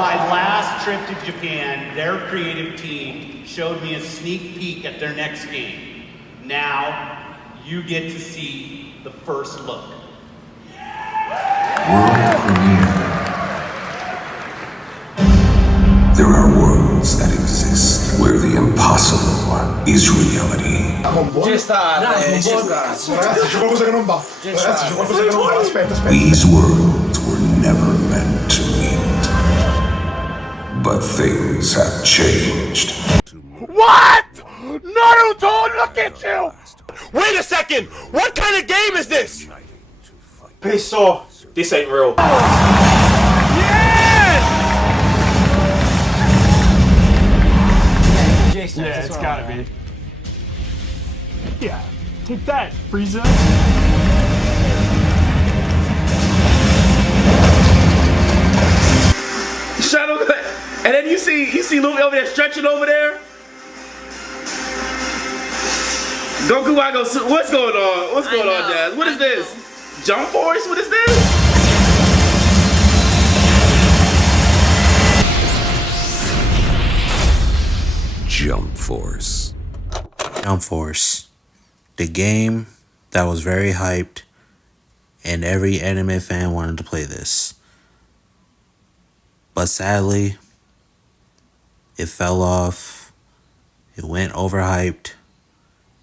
my last trip to Japan, their creative team showed me a sneak peek at their next game. Now, you get to see the first look. World premiere. There are worlds that exist where the impossible is reality. These worlds were never meant to meet. But things have changed. What? Naruto, look at you! Wait a second! What kind of game is this? Piss off. This ain't real. Yeah, it's gotta be. Yeah, take that, Frieza. Shadow, and then you see Luffy over there stretching over there. Goku, what's going on? What's going on, Jazz? What is this? Jump Force? What is this? Jump Force. Jump Force, the game that was very hyped, and every anime fan wanted to play this. But sadly, it fell off, it went overhyped,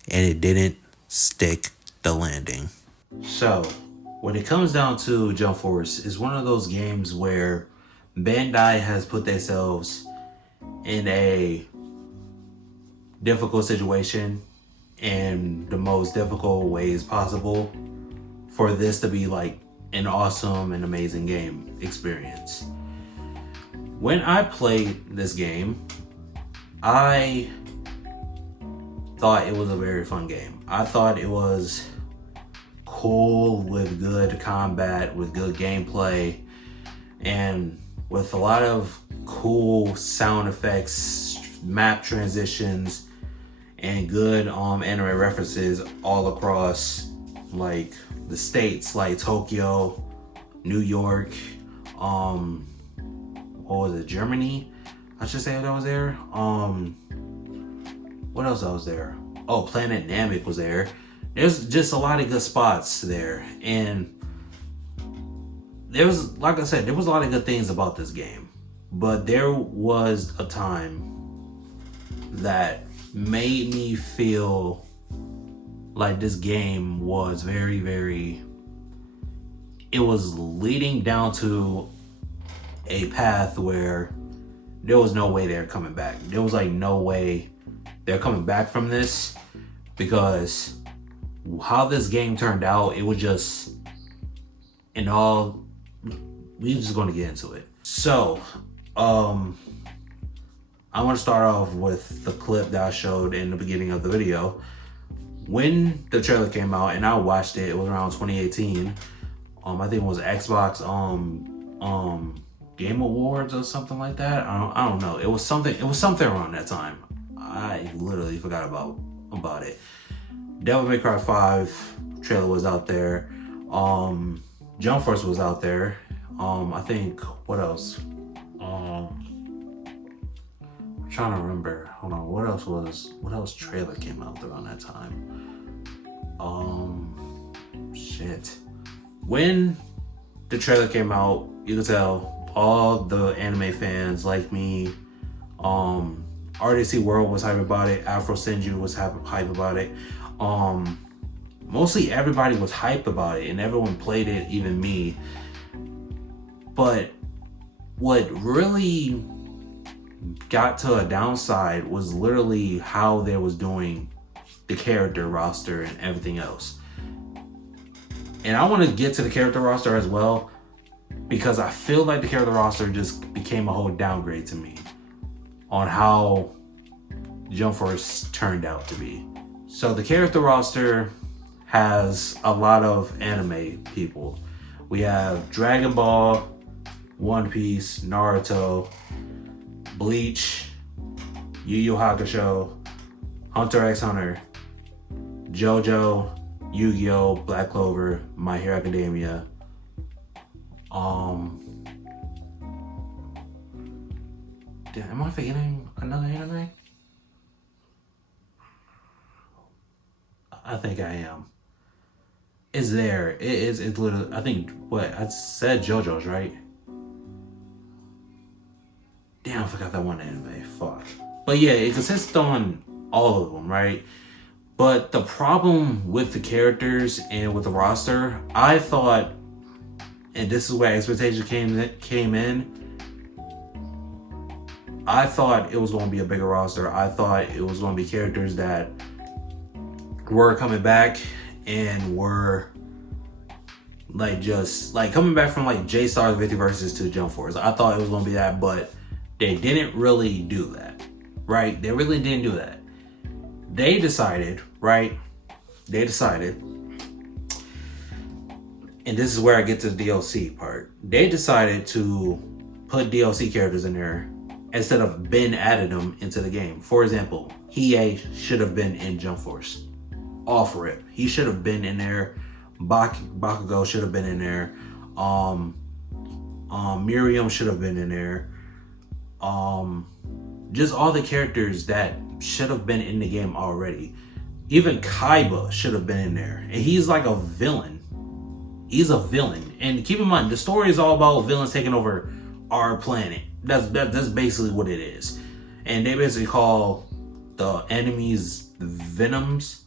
and it didn't stick the landing. So, when it comes down to Jump Force, it's one of those games where Bandai has put themselves in a difficult situation in the most difficult ways possible for this to be like an awesome and amazing game experience. When I played this game, I thought it was a very fun game. I thought it was cool with good combat, with good gameplay, and with a lot of cool sound effects, map transitions, and good anime references all across like the states, like Tokyo, New York, what was it, Germany? I should say that was there. What else was there? Oh, Planet Namek was there. There's just a lot of good spots there, and there was, like I said, there was a lot of good things about this game, but there was a time that made me feel like this game was it was leading down to a path where there was no way they're coming back. There was like no way they're coming back from this, because how this game turned out, it was just, in all, we're just going to get into it. So, I want to start off with the clip that I showed in the beginning of the video. When the trailer came out and I watched it, it was around 2018. I think it was Xbox Game Awards or something like that. I don't know. It was something around that time. I literally forgot about it. Devil May Cry 5 trailer was out there. Jump Force was out there. I think, what else? I'm trying to remember. Hold on. What else trailer came out around that time? Shit. When the trailer came out, you could tell all the anime fans like me, RDC World was hype about it. Afro Senju was hype about it. Mostly everybody was hype about it, and everyone played it, even me. But what really got to a downside was literally how they was doing the character roster and everything else. And I want to get to the character roster as well, because I feel like the character roster just became a whole downgrade to me on how Jump Force turned out to be. So the character roster has a lot of anime people. We have Dragon Ball, One Piece, Naruto, Bleach, Yu Yu Hakusho, Hunter x Hunter, JoJo, Yu-Gi-Oh!, Black Clover, My Hero Damn, am I forgetting another anime? I think I am. It's there. It's literally, I think, what, I said JoJo's, right? Damn, I forgot that one anime. Fuck. But yeah, it consists on all of them, right? But the problem with the characters and with the roster, I thought, and this is where expectations came in, I thought it was going to be a bigger roster. I thought it was going to be characters that were coming back and were like just like coming back from like J-Star's Victory Versus to Jump Force. I thought it was going to be that, but they didn't really do that, right? They really didn't do that. They decided, right? They decided, and this is where I get to the DLC part. They decided to put DLC characters in there instead of Ben added them into the game. For example, Hiei should have been in Jump Force. Off rip. He should have been in there. Bakugo should have been in there. Miriam should have been in there. Just all the characters that should have been in the game already. Even Kaiba should have been in there. And he's like a villain. He's a villain. And keep in mind, the story is all about villains taking over our planet. That's basically what it is. And they basically call the enemies Venoms.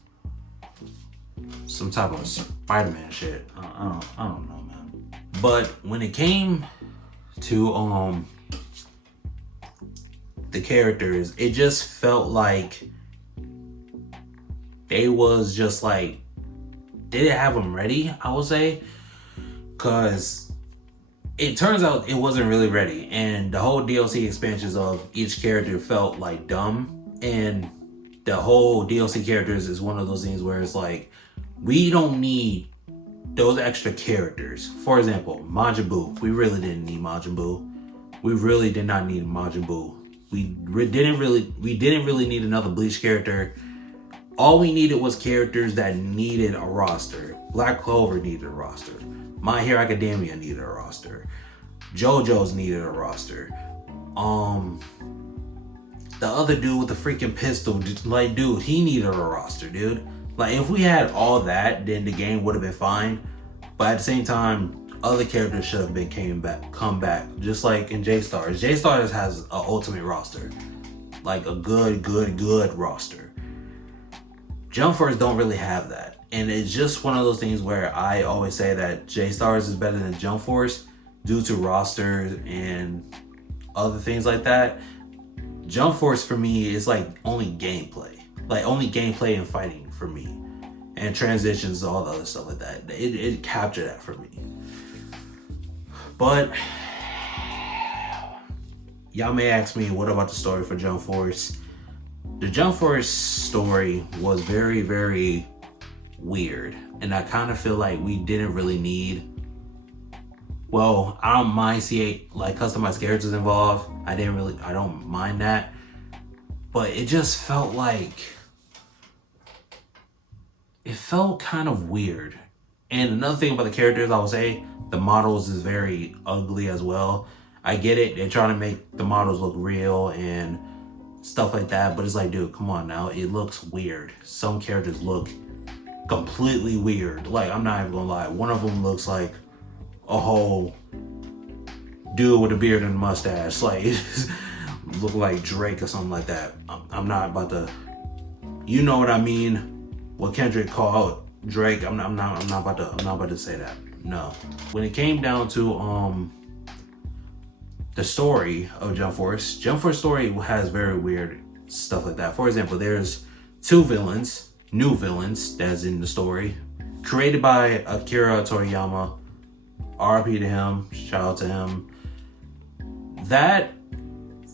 Some type of Spider-Man shit. I don't know, man. But when it came to the characters, it just felt like they was just like, they didn't have them ready, I would say, because it turns out it wasn't really ready, and the whole DLC expansions of each character felt like dumb, and the whole DLC characters is one of those things where it's like, we don't need those extra characters. For example, Majin Buu. We really didn't need Majin Buu. We really did not need Majin Buu. We didn't really need another Bleach character. All we needed was characters that needed a roster. Black Clover needed a roster. My Hero Academia needed a roster. JoJo's needed a roster. The other dude with the freaking pistol, like, dude, he needed a roster, dude. Like, if we had all that, then the game would have been fine. But at the same time, other characters should have been come back. Just like in J-Stars. J-Stars has an ultimate roster. Like a good roster. Jump Force don't really have that. And it's just one of those things where I always say that J-Stars is better than Jump Force due to rosters and other things like that. Jump Force for me is like only gameplay. Like only gameplay and fighting for me. And transitions, all the other stuff like that. It captured that for me. But y'all may ask me, what about the story for Jump Force? The Jump Force story was very, very weird. And I kind of feel like we didn't really need, well, I don't mind seeing like customized characters involved. I don't mind that. But it just felt like, it felt kind of weird. And another thing about the characters, I would say, the models is very ugly as well. I get it. They're trying to make the models look real and stuff like that. But it's like, dude, come on now. It looks weird. Some characters look completely weird. Like, I'm not even gonna lie. One of them looks like a whole dude with a beard and a mustache. Like, it look like Drake or something like that. I'm not about to, you know what I mean? What Kendrick called Drake. I'm not about to say that. No. When it came down to the story of Jump Force story has very weird stuff like that. For example, there's two villains, new villains that's in the story, created by Akira Toriyama. RP to him, shout out to him. That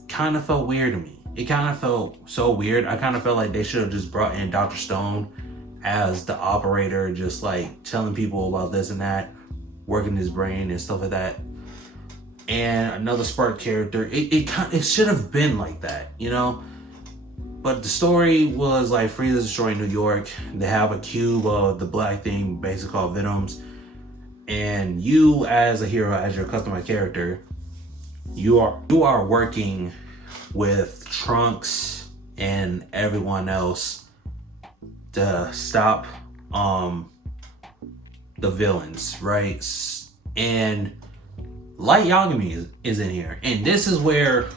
kind of felt weird to me. It kind of felt so weird. I kind of felt like they should have just brought in Dr. Stone as the operator, just like telling people about this and that, working his brain and stuff like that. And another Spark character. It should have been like that, you know? But the story was like Frieza destroying New York. They have a cube of the black thing, basically called Venoms. And you as a hero, as your customized character, you are working with Trunks and everyone else to stop the villains, right? And Light Yagami is in here, and this is where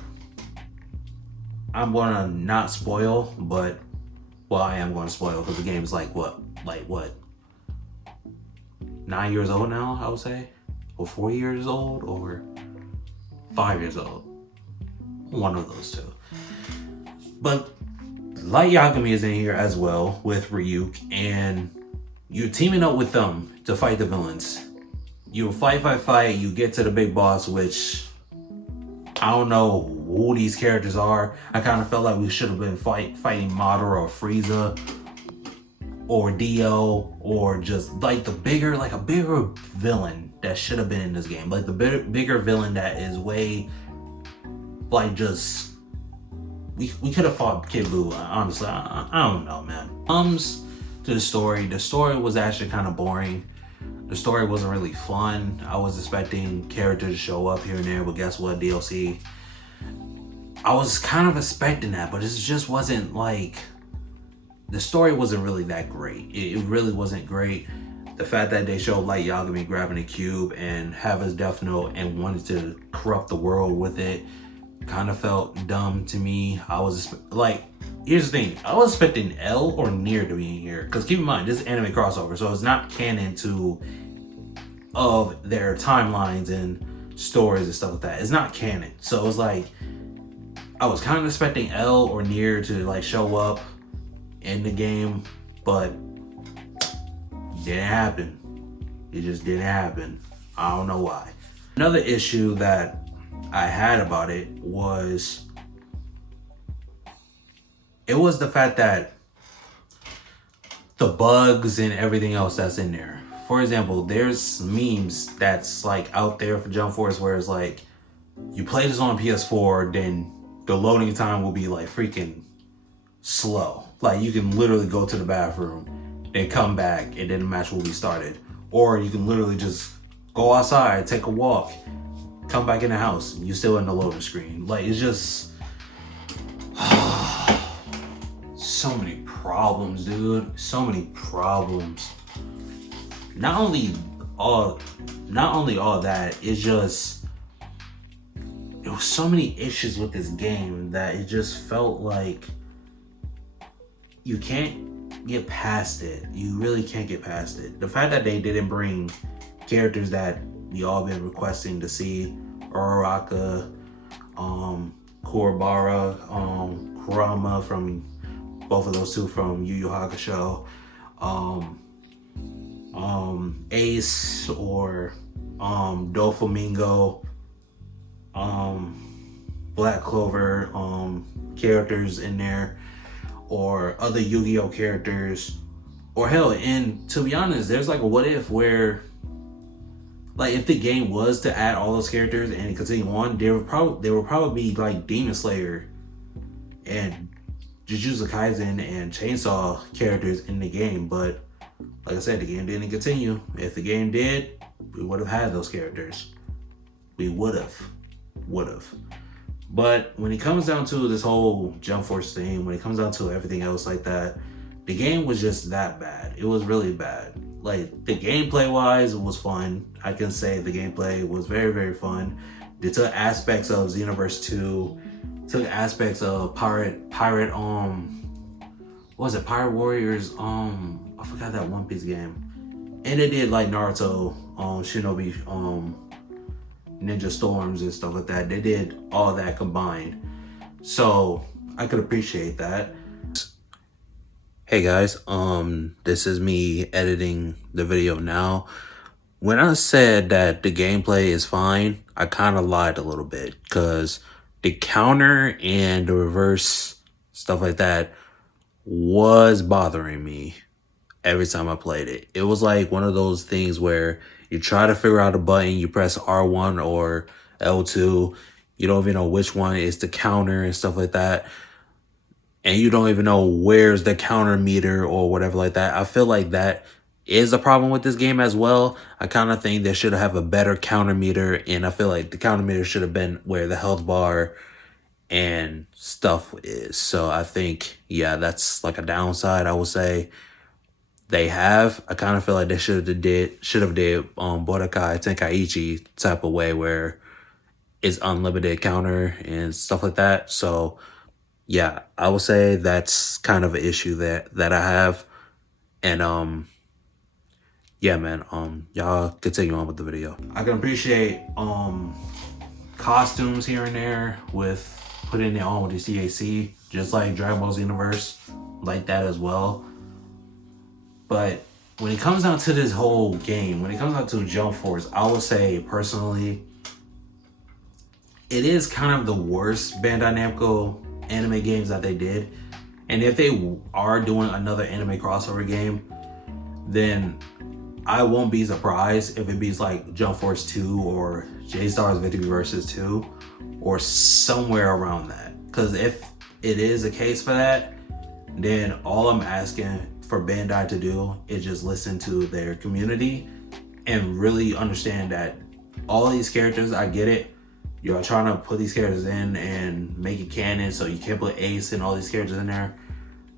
I'm gonna not spoil, but well, I am gonna spoil because the game is like what 9 years old now, I would say, or 4 years old, or 5 years old, one of those two. But Light Yagami is in here as well with Ryuk, and you're teaming up with them to fight the villains. You fight, you get to the big boss, which I don't know who these characters are. I kind of felt like we should have been fighting Madara or Frieza or Dio, or just like a bigger villain that should have been in this game. Like the bigger villain that is way like just we could have fought Kid Buu. Honestly, I don't know, man. Comes to the story was actually kind of boring. The story wasn't really fun. I was expecting characters to show up here and there, but guess what? DLC. I was kind of expecting that, but it just wasn't like, the story wasn't really that great. It really wasn't great. The fact that they showed Light Yagami grabbing a cube and have his Death Note and wanted to corrupt the world with it kind of felt dumb to me. I was like, here's the thing. I was expecting L or Nier to be in here. Because keep in mind, this is anime crossover, so it's not canon of their timelines and stories and stuff like that. It's not canon. So it was like, I was kind of expecting L or Nier to like show up in the game, but didn't happen. It just didn't happen. I don't know why. Another issue that I had about it was the fact that the bugs and everything else that's in there. For example, there's memes that's like out there for Jump Force where it's like, you play this on PS4, then the loading time will be like freaking slow. Like you can literally go to the bathroom and come back and then the match will be started. Or you can literally just go outside, take a walk, come back in the house, and you're still in the loading screen. Like it's just so many problems, dude. So many problems. Not only all that, it's just there was so many issues with this game that it just felt like you can't get past it. You really can't get past it. The fact that they didn't bring characters that we all been requesting to see, Uraraka, Kuwabara, Kurama, from both of those two from Yu Yu Hakusho, Ace or Doflamingo, Black Clover characters in there, or other Yu-Gi-Oh characters, or hell, and to be honest, there's like a what if where, like, if the game was to add all those characters and continue on, there would probably be like Demon Slayer and Jujutsu Kaisen and Chainsaw characters in the game. But like I said, the game didn't continue. If the game did, we would have had those characters. We would have. But when it comes down to this whole Jump Force thing, when it comes down to everything else like that, the game was just that bad. It was really bad. Like, the gameplay wise, it was fun. I can say the gameplay was very, very fun. They took aspects of Xenoverse 2, took aspects of Pirate what was it, Pirate Warriors, I forgot that One Piece game. And they did like Naruto, Shinobi, Ninja Storms and stuff like that. They did all that combined. So I could appreciate that. Hey guys, this is me editing the video now. When I said that the gameplay is fine, I kind of lied a little bit, because the counter and the reverse stuff like that was bothering me every time I played it. It was like one of those things where you try to figure out a button, you press R1 or L2, you don't even know which one is the counter and stuff like that. And you don't even know where's the counter meter or whatever like that. I feel like that is a problem with this game as well. I kind of think they should have a better counter meter, and I feel like the counter meter should have been where the health bar and stuff is. So I think, yeah, that's like a downside. I would say they have. I kind of feel like they should have did Budokai Tenkaichi type of way where it's unlimited counter and stuff like that. So yeah, I would say that's kind of an issue that I have. And yeah, man, y'all continue on with the video. I can appreciate costumes here and there with putting it on with the CAC, just like Dragon Ball Xenoverse, like that as well. But when it comes down to this whole game, when it comes down to Jump Force, I would say personally, it is kind of the worst Bandai Namco anime games that they did. And if they are doing another anime crossover game, then I won't be surprised if it be like Jump Force 2 or J-Stars Victory Versus 2 or somewhere around that. Because if it is a case for that, then all I'm asking for Bandai to do is just listen to their community and really understand that all these characters, I get it, you're trying to put these characters in and make it canon so you can't put Ace and all these characters in there.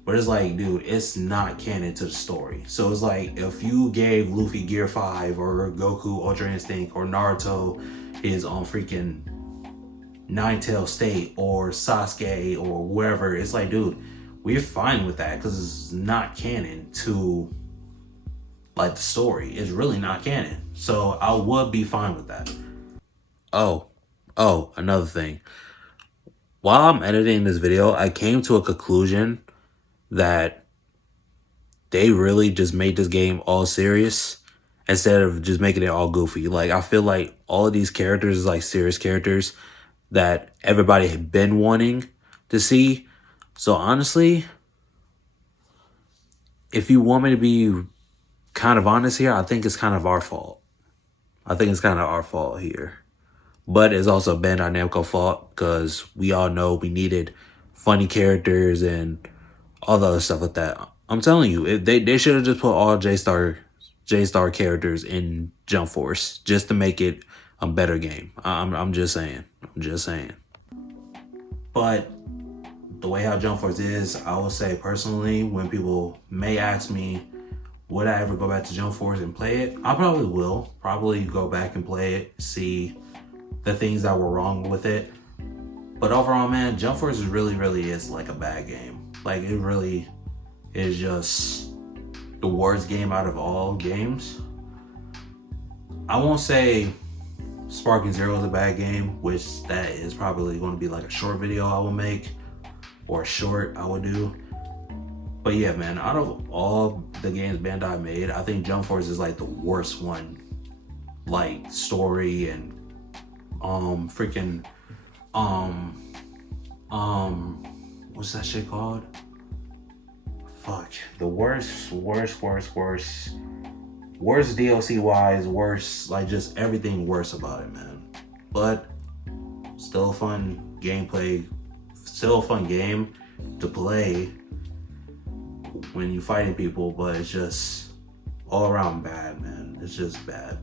But it's like, dude, it's not canon to the story. So it's like, if you gave Luffy Gear 5 or Goku Ultra Instinct or Naruto his on freaking Nine-Tail State or Sasuke or wherever, it's like, dude, we're fine with that because it's not canon to like the story. It's really not canon. So I would be fine with that. Oh, another thing. While I'm editing this video, I came to a conclusion that they really just made this game all serious instead of just making it all goofy. Like, I feel like all of these characters is like serious characters that everybody had been wanting to see. So honestly, if you want me to be kind of honest here, I think it's kind of our fault. I think it's kind of our fault here. But it's also Bandai Namco fault because we all know we needed funny characters and all the other stuff like that. I'm telling you, they should have just put all J-Star characters in Jump Force just to make it a better game. I'm just saying. But the way how Jump Force is, I would say personally, when people may ask me, would I ever go back to Jump Force and play it? I probably will. Probably go back and play it, see the things that were wrong with it. But overall, man, Jump Force really is like a bad game. Like, it really is just the worst game out of all games. I won't say Sparking Zero is a bad game, which that is probably going to be like a short video I will make, or a short I would do. But yeah, man, out of all the games Bandai made, I think Jump Force is like the worst one. Like, story and what's that shit called? Fuck. The worst DLC wise, worse, like just everything worse about it, man. But still a fun gameplay, still a fun game to play when you fighting people, but it's just all around bad, man. It's just bad.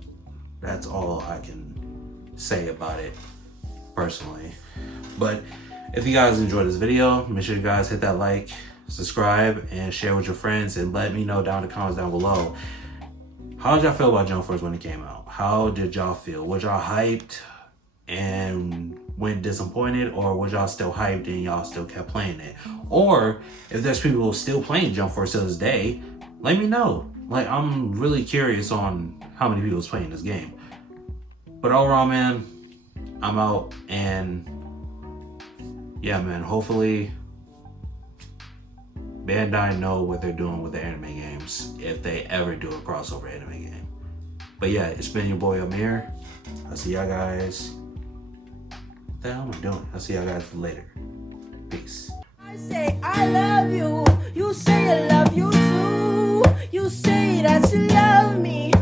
That's all I can say about it personally. But if you guys enjoyed this video, make sure you guys hit that like, subscribe, and share with your friends, and let me know down in the comments down below. How did y'all feel about Jump Force when it came out? How did y'all feel? Was y'all hyped and went disappointed, or was y'all still hyped and y'all still kept playing it? Or if there's people still playing Jump Force to this day, let me know. Like, I'm really curious on how many people is playing this game. But overall, man, I'm out, and yeah, man, hopefully Bandai know what they're doing with the anime games if they ever do a crossover anime game. But yeah, it's been your boy Amir. I'll see y'all guys. What the hell am I doing? I'll see y'all guys later. Peace. I say I love you. You say I love you too. You say that you love me.